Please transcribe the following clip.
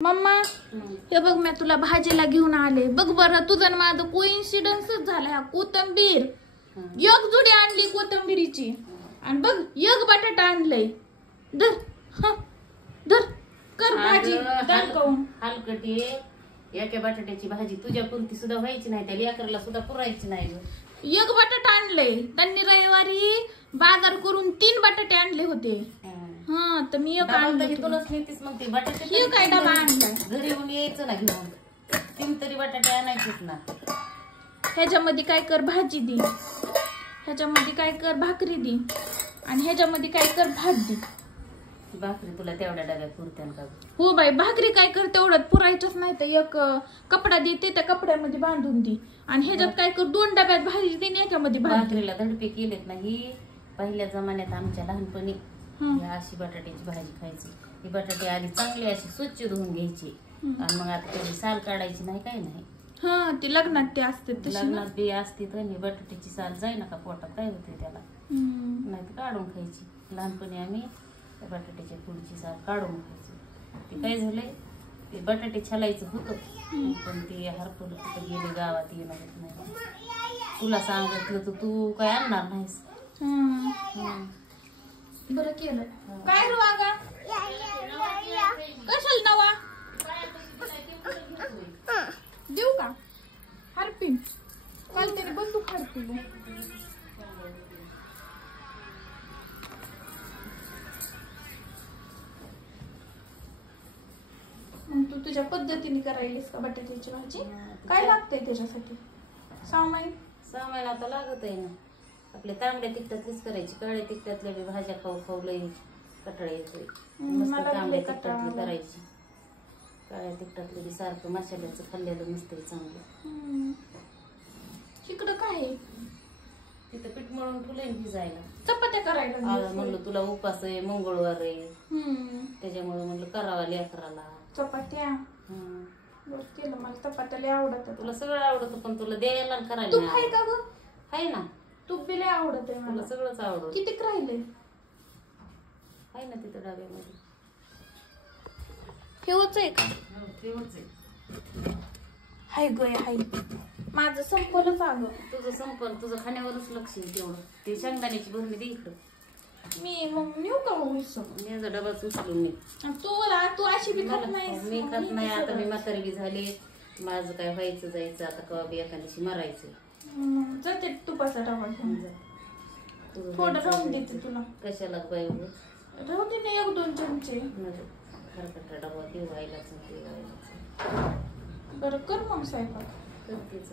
mamma हे बघ मी तुला भाजीला घेऊन आले बघ बरं तुझं माझं कोइन्सिडन्सच झाला हा कोथिंबीर एक जुडी आणली कोथिंबीरीची आणि बघ एक बटाटा आणलंय धर धर कर भाजी दाखवून हलकटी एका बटाट्याची भाजी तुझ्या पुरती सुद्धा व्हायची नाही त्या लेकराला सुद्धा पुरायची नाही एक बटाटा आणलंय त्यांनी रविवारी बाजार करून 3 बटाटे आणले होते हा तर मी एक आणलं तुलाच नेतीस मग ते बटाटे हे काय डबा आणलाय घरी येऊन यायचं ना घेऊन 3 तरी बटाटे आणायचेच ना ह्याच्यामध्ये काय कर भाजी दे ह्याच्यामध्ये काय कर भाकरी दे आणि ह्याच्यामध्ये काय कर भात दे भाकरी तुला तेवढ्या डब्यात पुरत्यान का हो बाई भाकरी काय कर तेवढ्यात पुरायचंच नाही तर एक कपडा देते त्या कपड्यामध्ये बांधून दे आणि ह्याच्यात काय कर 2 डब्यात भाजी दे ह्याच्यामध्ये भाकरीला धडपे केलेत ना ही पहिल्या जमान्यात आमच्या लहानपणी अशी बटाट्याची भाजी खायची ही बटाटे आधी चांगली अशी स्वच्छ धुवून घ्यायची आणि मग आता त्याची साल काढायची नाही काय नाही हा ती लग्नात ते असते लग्नात बी असते तर बटाट्याची साल जाई ना का पोटात काय होते त्याला नाही तर काढून खायची लहानपणी आम्ही त्या बटाट्याच्या पुढची साल काढून खायची ते काय झालंय ते बटाटे छलायचं होतं पण ते हरपलं कुठं गेले गावात येणं होत नाही तुला सांगितलं तर तू काय आणणार नाहीस बरं केलं काय रू आगा कशाला नवा देऊ का हरपीन काल तरी बंदूक हरपीन मग तू तुझ्या पद्धतीने करायलीस का बटाट्याची भाजी काय लागतंय त्याच्यासाठी सामान आता लागत आहे ना आपल्या तांबड्या तिखटातलीच करायची काळ्या तिखटातल्या बी भाज्या खाऊ खाऊ लई कटाळा येतोय मस्त तांबड्या तिखटातली करायची काळ्या तिखटातलं बी सारखं मसाल्याचं खाल्लेलं नसतंय चांगलं इकडं काय तिथं पीठ मळून ठेवलंय भिजायला चपात्या करायला म्हणलं तुला उपास आहे मंगळवार आहे त्याच्यामुळे म्हणलं करावा लेकराला चपात्या बरं केलं मला चपात्या लय आवडत तुला सगळं आवडतं पण तुला द्यायला करायला तूप आहे का ग आहे ना तूप बी लय आवडत आहे मला सगळंच आवडत कितीक राहिले आहे ना तिथं डब्यामध्ये ठेवच आहे का ठेवच आहे हाय गय हाय माझं संपलंच आलं तुझं संपल तुझं खाण्यावरच लक्ष आहे तेवढं ते शेंगदाण्याची भरणी दे इकडं मी मग नेऊ का मग माझा डबाच उचलून मी तू अशी बी खात नाही मी खात नाही आता मी म्हातारी बी झाले माझं काय व्हायचं जायचं आता कवा बी एखाद्याशी मरायचं जाते तुपाचा डबा घेऊन थोडं राहून देते तुला कशाला पाहिजे राहू दे ना 1-2 चमचे खरकटा डबा ते व्हायलाच ते व्हायलाच बरं कर मग स्वयंपाक करतेच